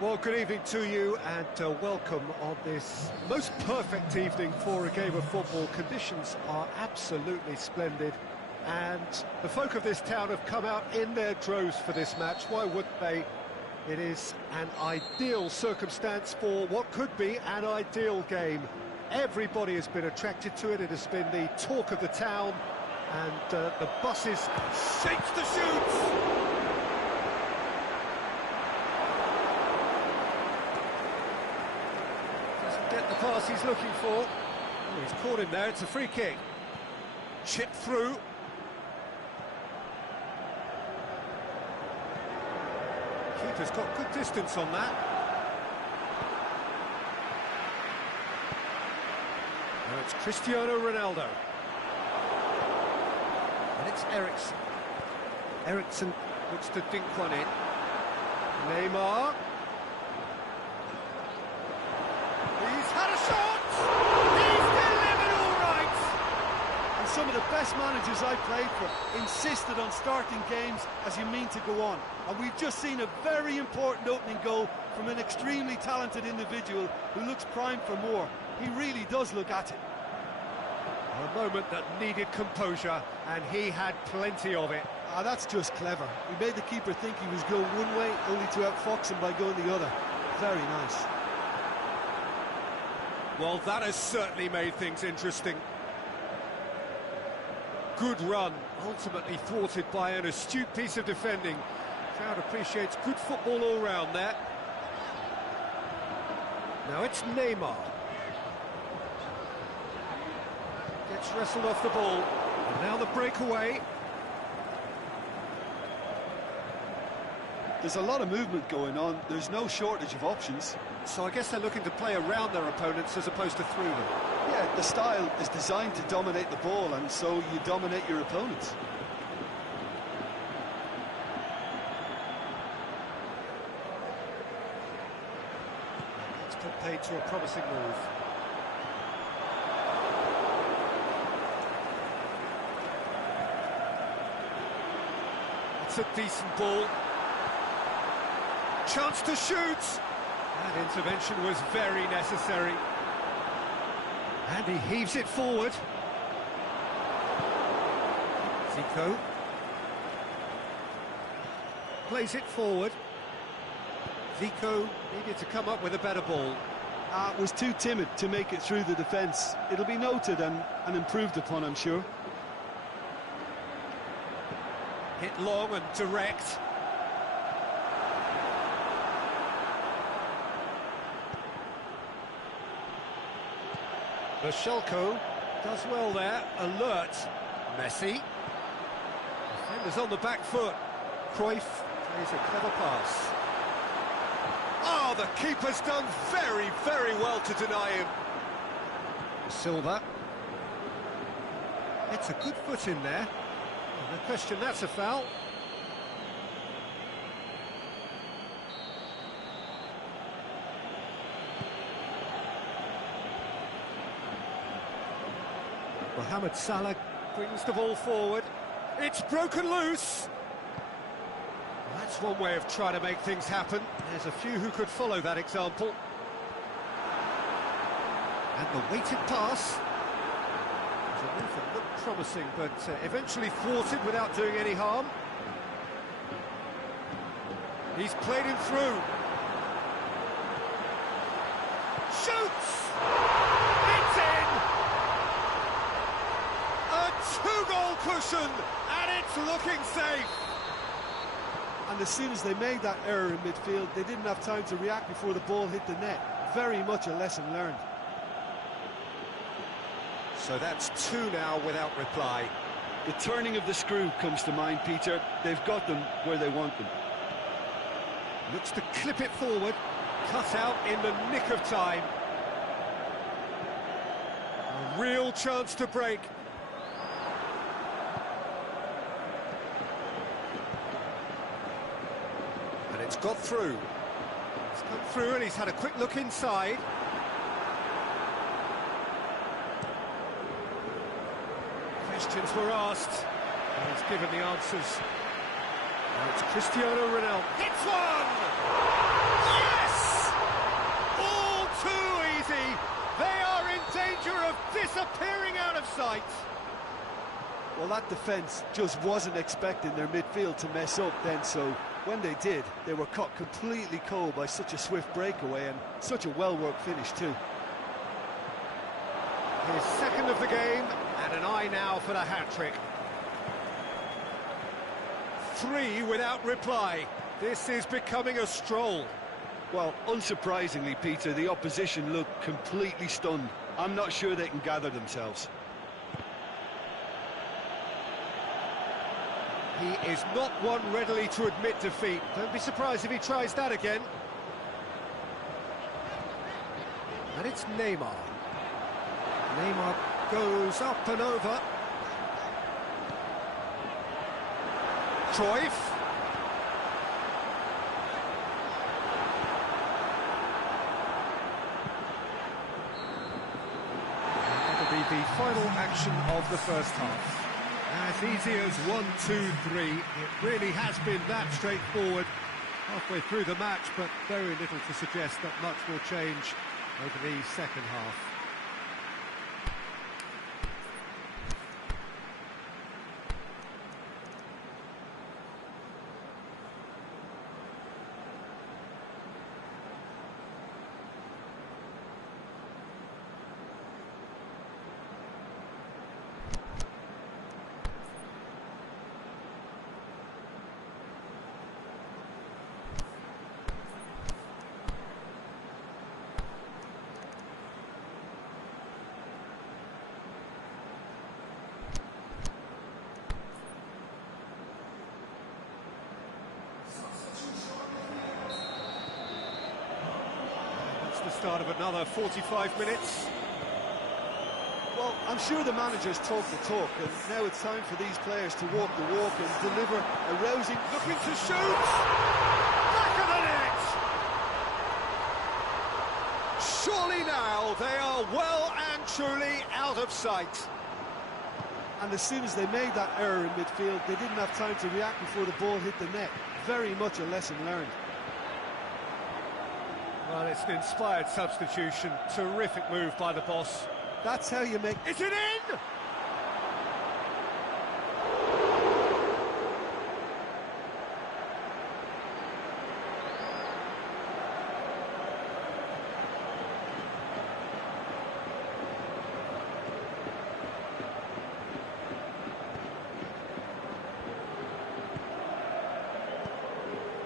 Well, good evening to you and welcome on this most perfect evening for a game of football. Conditions are absolutely splendid and the folk of this town have come out in their droves for this match. Why wouldn't they? It is an ideal circumstance for what could be an ideal game. Everybody has been attracted to it. It has been the talk of the town and the buses shapes the shoots. Get the pass he's looking for. Oh, he's caught him there, it's a free kick. Chip through. Keeper's got good distance on that. Now it's Cristiano Ronaldo. And it's Eriksen. Eriksen looks to dink one in. Neymar. He's had a shot! He's delivered all right! And some of the best managers I played for insisted on starting games as you mean to go on. And we've just seen a very important opening goal from an extremely talented individual who looks primed for more. He really does look at it. A moment that needed composure, and he had plenty of it. That's just clever. He made the keeper think he was going one way, only to outfox him by going the other. Very nice. Well, that has certainly made things interesting. Good run, ultimately thwarted by an astute piece of defending. Crowd appreciates good football all round there. Now it's Neymar. Gets wrestled off the ball. And now the breakaway. There's a lot of movement going on. There's no shortage of options. So I guess they're looking to play around their opponents as opposed to through them. Yeah, the style is designed to dominate the ball, and so you dominate your opponents. It's put paid to a promising move. It's a decent ball. Chance to shoot! That intervention was very necessary. And he heaves it forward. Zico. Plays it forward. Zico needed to come up with a better ball. Was too timid to make it through the defence. It'll be noted and improved upon, I'm sure. Hit long and direct. Schalke does well there, alert. Messi. Defenders on the back foot. Cruyff plays a clever pass. Oh, the keeper's done very, very well to deny him. Silva. It's a good foot in there. No question that's a foul. Mohamed Salah brings the ball forward. It's broken loose. Well, that's one way of trying to make things happen. There's a few who could follow that example. And the weighted pass. It was a move that looked promising, but eventually thwarted without doing any harm. He's played him through. Shoots! It's in! Two-goal cushion, and it's looking safe. And as soon as they made that error in midfield, they didn't have time to react before the ball hit the net. Very much a lesson learned. So that's two now without reply. The turning of the screw comes to mind, Peter. They've got them where they want them. Looks to clip it forward, cut out in the nick of time. A real chance to break. It's got through. It's come through and he's had a quick look inside. Questions were asked, and he's given the answers. Now it's Cristiano Ronaldo. Hits one! Yes! right. Well, that defence just wasn't expecting their midfield to mess up then, so when they did, they were caught completely cold by such a swift breakaway and such a well-worked finish too. His second of the game, and an eye now for the hat-trick. 3 without reply. This is becoming a stroll. Well, unsurprisingly, Peter, the opposition looked completely stunned. I'm not sure they can gather themselves. He is not one readily to admit defeat. Don't be surprised if he tries that again. And it's Neymar. Neymar goes up and over. Cruyff. That'll be the final action of the first half. As easy as 1, 2, 3. It really has been that straightforward halfway through the match, but very little to suggest that much will change over the second half. The start of another 45 minutes. Well, I'm sure the manager's talked the talk, and now it's time for these players to walk the walk and deliver a rousing... Looking to shoot! Back of the net! Surely now they are well and truly out of sight. And as soon as they made that error in midfield, they didn't have time to react before the ball hit the net. Very much a lesson learned. Well, it's an inspired substitution. Terrific move by the boss. That's how you make... Is it in?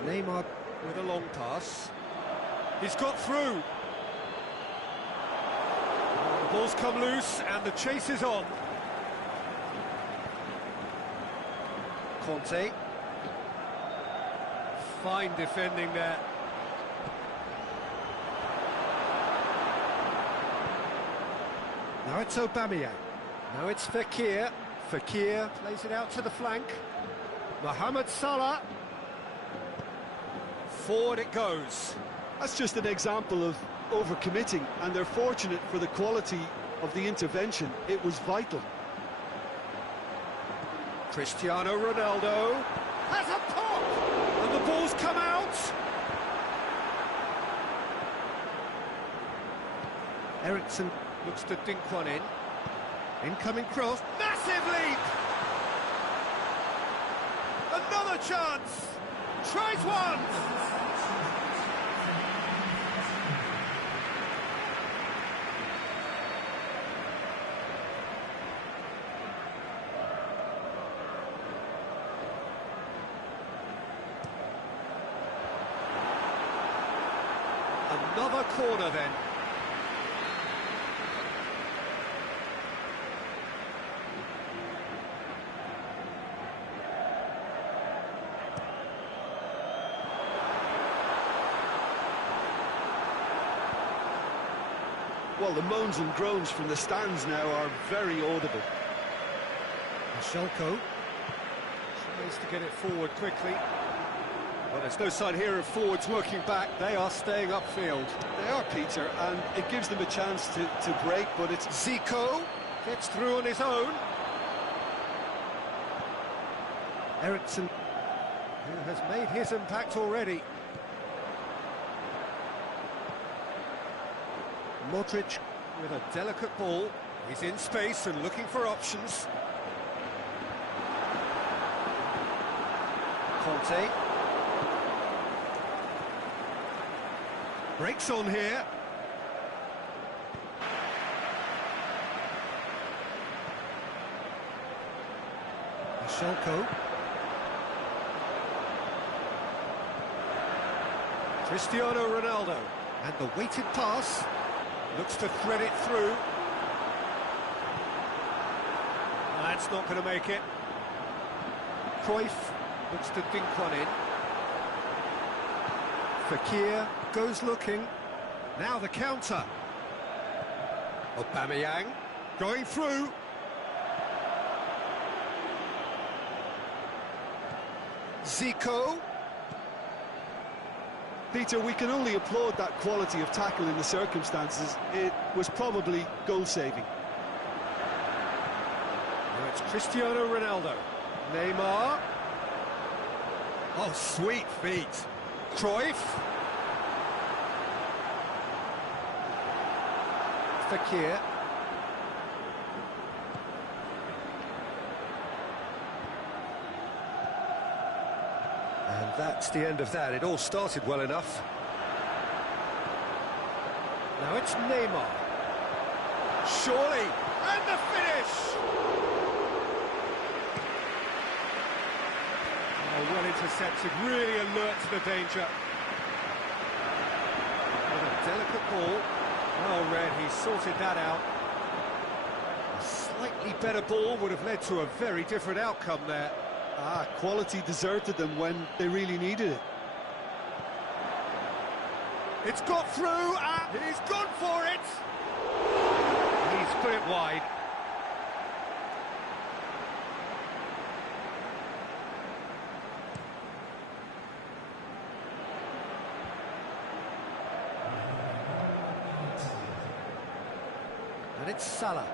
Neymar with a long pass. He's got through. The ball's come loose and the chase is on. Conte. Fine defending there. Now it's Aubameyang. Now it's Fekir. Fekir plays it out to the flank. Mohamed Salah. Forward it goes. That's just an example of overcommitting, and they're fortunate for the quality of the intervention. It was vital. Cristiano Ronaldo has a pop, and the ball's come out. Ericsson looks to dink one in. Incoming cross, massive leap! Another chance! Tries one! Another corner then. Well, the moans and groans from the stands now are very audible. Shelko tries to get it forward quickly. Well, there's no sign here of forwards working back. They are staying upfield. They are, Peter, and it gives them a chance to break, but it's... Zico gets through on his own. Ericsson, who has made his impact already. Modric with a delicate ball. He's in space and looking for options. Conte. Breaks on here. Shelko. Cristiano Ronaldo. And the weighted pass. Looks to thread it through. That's not going to make it. Cruyff looks to dink one in. Fekir goes looking. Now the counter. Aubameyang going through. Zico. Peter, we can only applaud that quality of tackle in the circumstances. It was probably goal-saving. Now it's Cristiano Ronaldo. Neymar. Oh, sweet feet. Cruyff. Fekir. And that's the end of that. It all started well enough. Now it's Neymar. Surely. And the finish! Oh, well intercepted. Really alert to the danger. What a delicate ball. Well read, he sorted that out. A slightly better ball would have led to a very different outcome there. Quality deserted them when they really needed it. It's got through, and he's gone for it! He's put it wide. And it's Salah.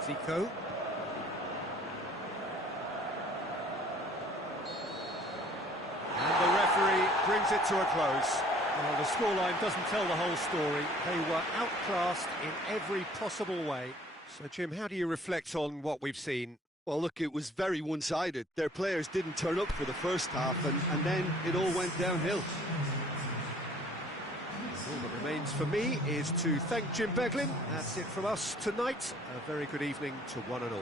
Zico. Brings it to a close. Well, the scoreline doesn't tell the whole story. They were outclassed in every possible way. So, Jim, how do you reflect on what we've seen? Well, look, it was very one-sided. Their players didn't turn up for the first half, and then it all went downhill. All that remains for me is to thank Jim Beglin. That's it from us tonight. A very good evening to one and all.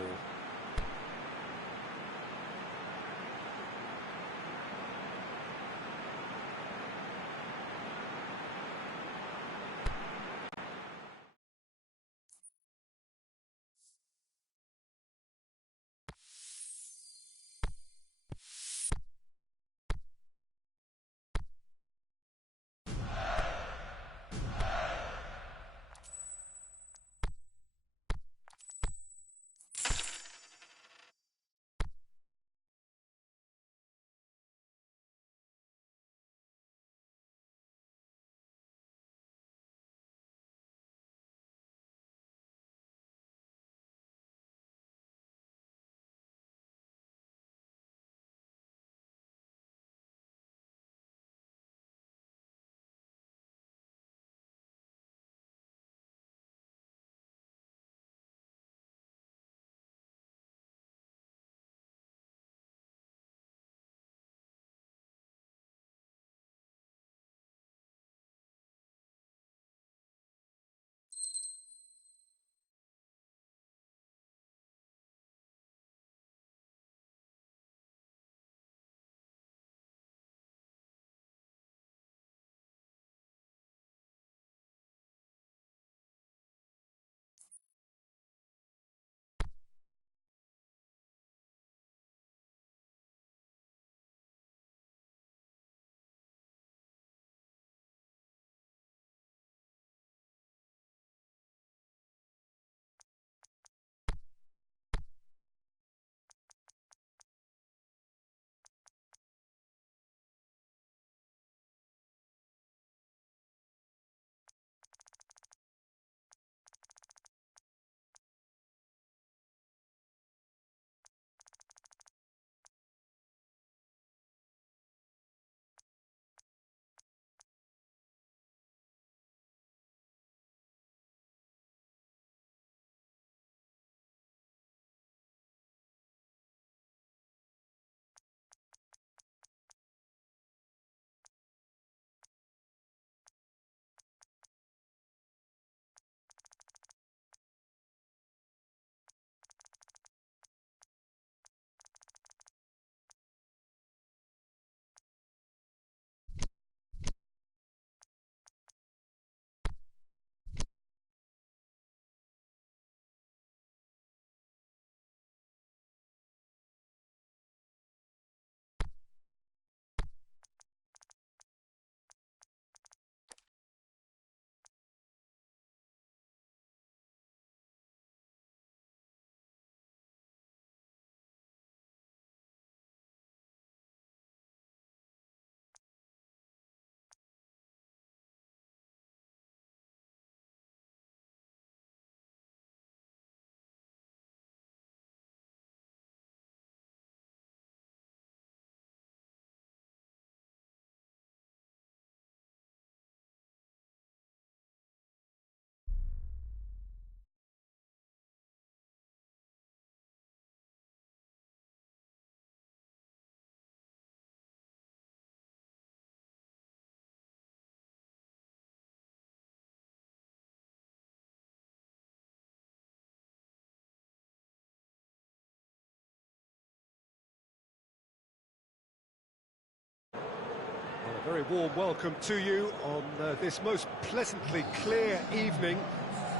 A very warm welcome to you on this most pleasantly clear evening.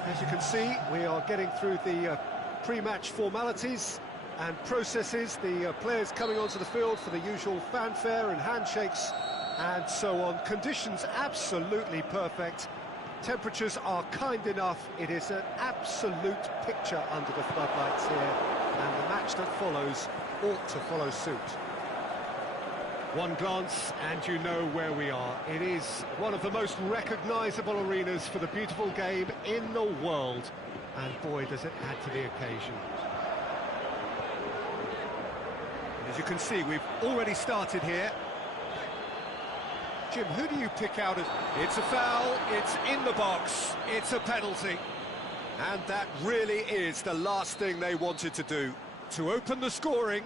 As you can see, we are getting through the pre-match formalities and processes, the players coming onto the field for the usual fanfare and handshakes and so on. Conditions absolutely perfect. Temperatures are kind enough. It is an absolute picture under the floodlights here, and the match that follows ought to follow suit. One glance and you know where we are. It is one of the most recognisable arenas for the beautiful game in the world, and boy does it add to the occasion. As you can see, we've already started here. Jim, who do you pick out as... It's a foul, it's in the box, it's a penalty. And that really is the last thing they wanted to do, to open the scoring.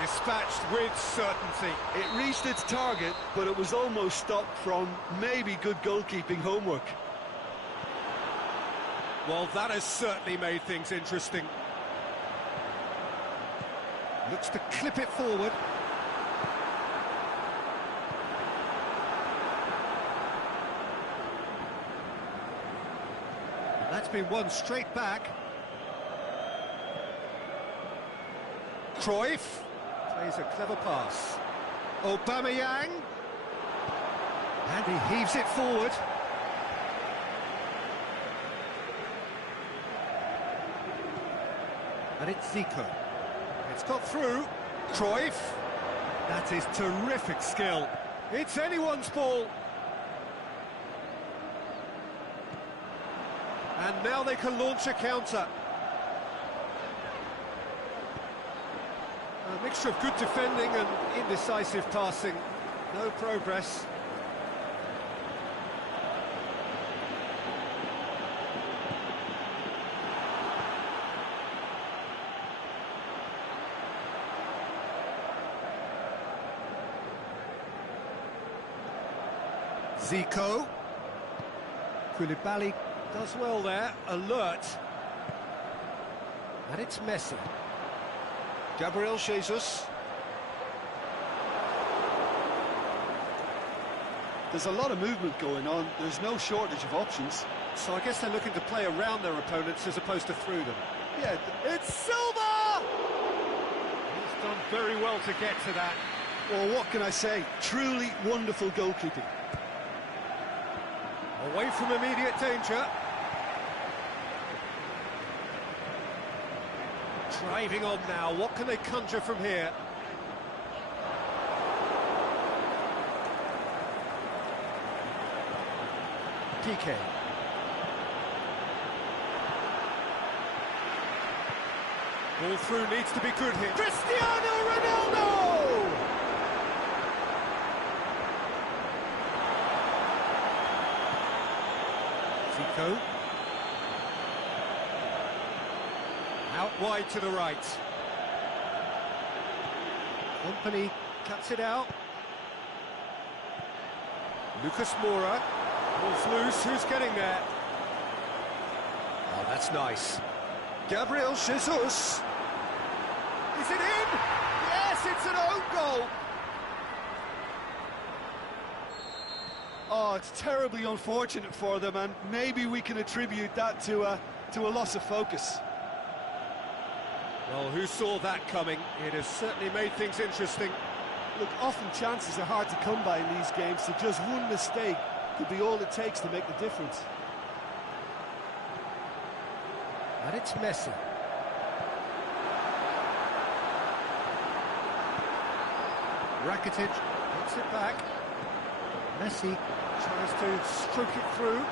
Dispatched with certainty. It reached its target, but it was almost stopped from maybe good goalkeeping homework. Well, that has certainly made things interesting. Looks to clip it forward. And that's been won straight back. Cruyff. Plays a clever pass. Aubameyang. And he heaves it forward. And it's Zico. It's got through. Cruyff. That is terrific skill. It's anyone's ball. And now they can launch a counter. A mixture of good defending and indecisive passing. No progress. Zico. Koulibaly does well there, alert. And it's Messi. Gabriel Jesus. There's a lot of movement going on. There's no shortage of options. So I guess they're looking to play around their opponents as opposed to through them. Yeah, it's Silva! He's done very well to get to that. Well, what can I say? Truly wonderful goalkeeping. Away from immediate danger. Driving on now, what can they conjure from here? PK. Ball through needs to be good here. Cristiano Ronaldo! Zico. Out wide to the right. Company cuts it out. Lucas Moura. Ball's loose, who's getting there? Oh, that's nice. Gabriel Jesus. Is it in? Yes, it's an own goal. Oh, it's terribly unfortunate for them, and maybe we can attribute that to a loss of focus. Well, who saw that coming? It has certainly made things interesting. Look, often chances are hard to come by in these games, so just one mistake could be all it takes to make the difference. And it's Messi. Rakitic gets it back. Messi tries to stroke it through.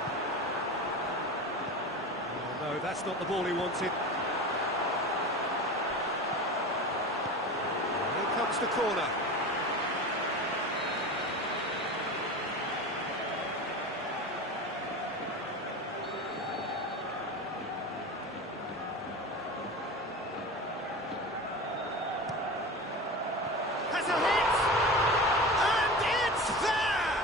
Oh no, that's not the ball he wanted. Here comes the corner. Has a hit! And it's there!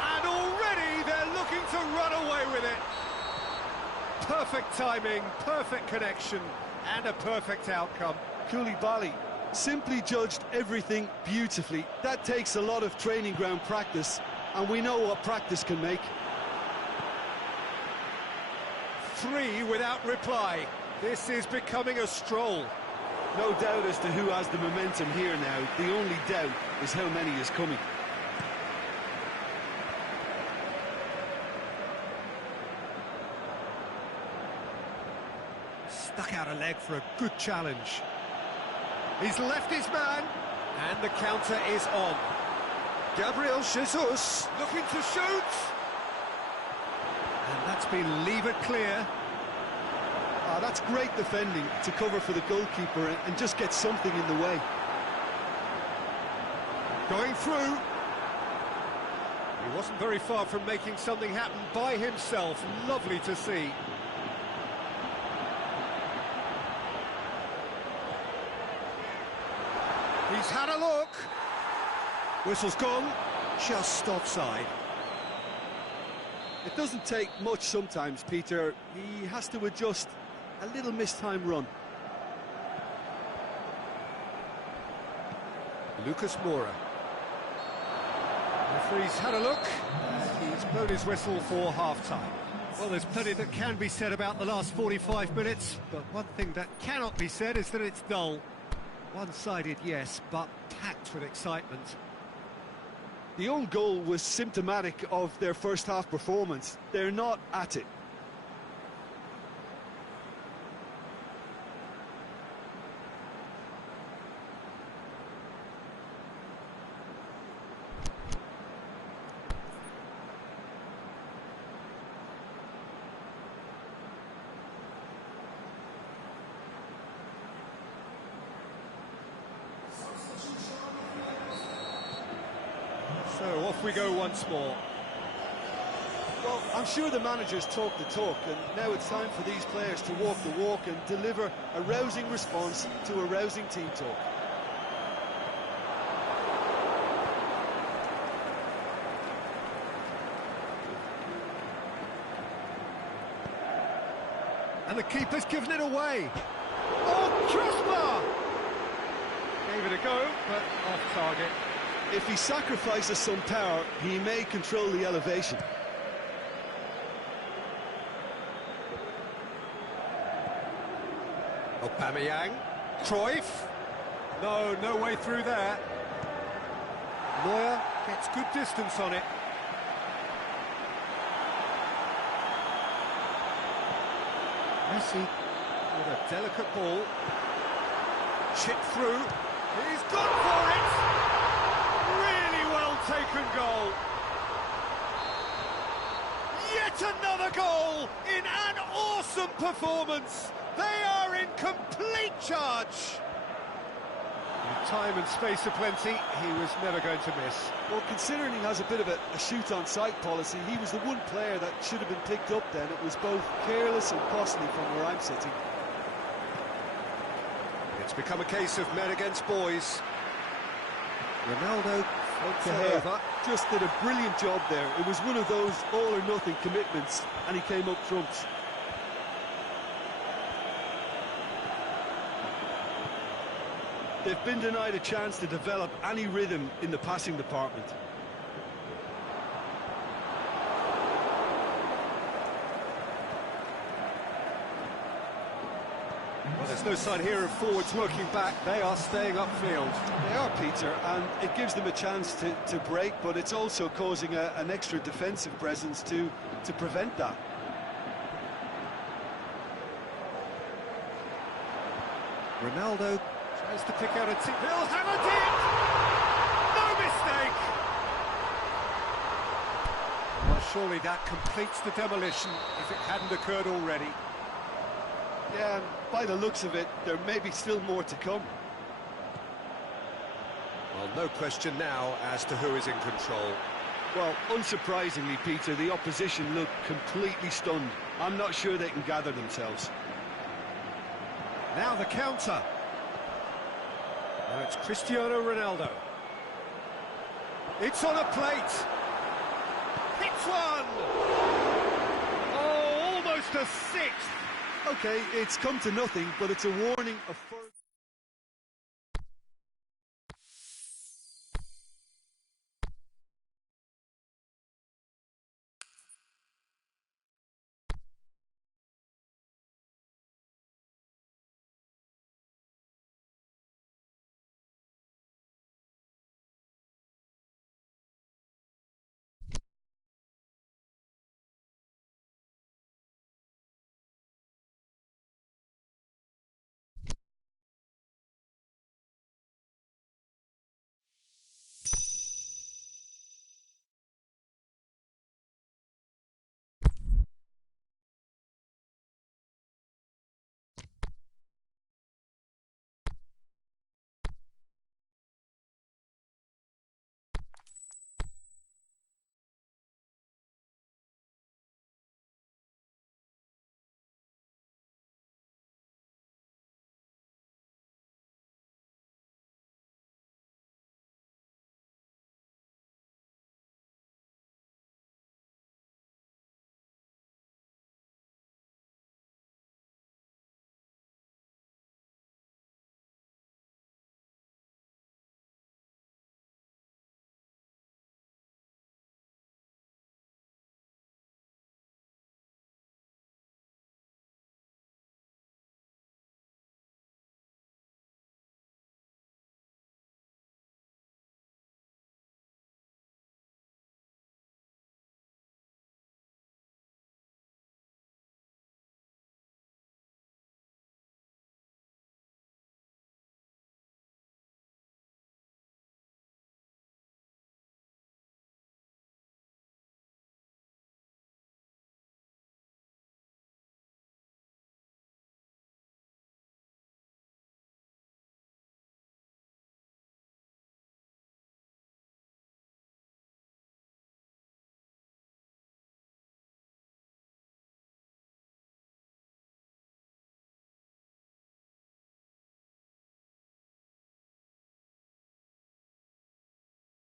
And already they're looking to run away with it. timing, perfect connection, and a perfect outcome. Koulibaly simply judged everything beautifully. That takes a lot of training ground practice, and we know what practice can make. 3 without reply. This is becoming a stroll. No doubt as to who has the momentum here now. The only doubt is how many is coming. Stuck out a leg for a good challenge. He's left his man, and the counter is on. Gabriel Jesus looking to shoot. And that's been levered clear. That's great defending to cover for the goalkeeper and just get something in the way. Going through. He wasn't very far from making something happen by himself. Lovely to see. He's had a look. Whistle's gone. Just offside. It doesn't take much sometimes, Peter. He has to adjust. A little mistimed run. Lucas Moura. Referee's had a look. He's blown his whistle for half-time. Well, there's plenty that can be said about the last 45 minutes, but one thing that cannot be said is that it's dull. One-sided, yes, but packed with excitement. The own goal was symptomatic of their first-half performance. They're not at it. So off we go once more. Well, I'm sure the managers talk the talk, and now it's time for these players to walk the walk and deliver a rousing response to a rousing team talk. And the keeper's given it away. Oh, crossbar! Gave it a go, but off target. If he sacrifices some power, he may control the elevation. Aubameyang. Cruyff. No way through there. Neuer gets good distance on it. Messi with a delicate ball. Chip through. He's gone for it! Really well taken goal. Yet another goal in an awesome performance. They are in complete charge. With time and space aplenty, he was never going to miss. Well, considering he has a bit of a shoot-on-sight policy, he was the one player that should have been picked up then. It was both careless and costly from where I'm sitting. It's become a case of men against boys. Ronaldo floats it over. Just did a brilliant job there. It was one of those all-or-nothing commitments, and he came up trumps. They've been denied a chance to develop any rhythm in the passing department. Well, there's no sign here of forwards working back. They are staying upfield. They are, Peter, and it gives them a chance to break, but it's also causing an extra defensive presence to prevent that. Ronaldo tries to pick out a tip. He'll hammer it! No mistake! Well, surely that completes the demolition if it hadn't occurred already. Yeah, and by the looks of it, there may be still more to come. Well, no question now as to who is in control. Well, unsurprisingly, Peter, the opposition look completely stunned. I'm not sure they can gather themselves. Now the counter. Now it's Cristiano Ronaldo. It's on a plate. Hits one! Oh, almost a sixth. OK, it's come to nothing, but it's a warning of...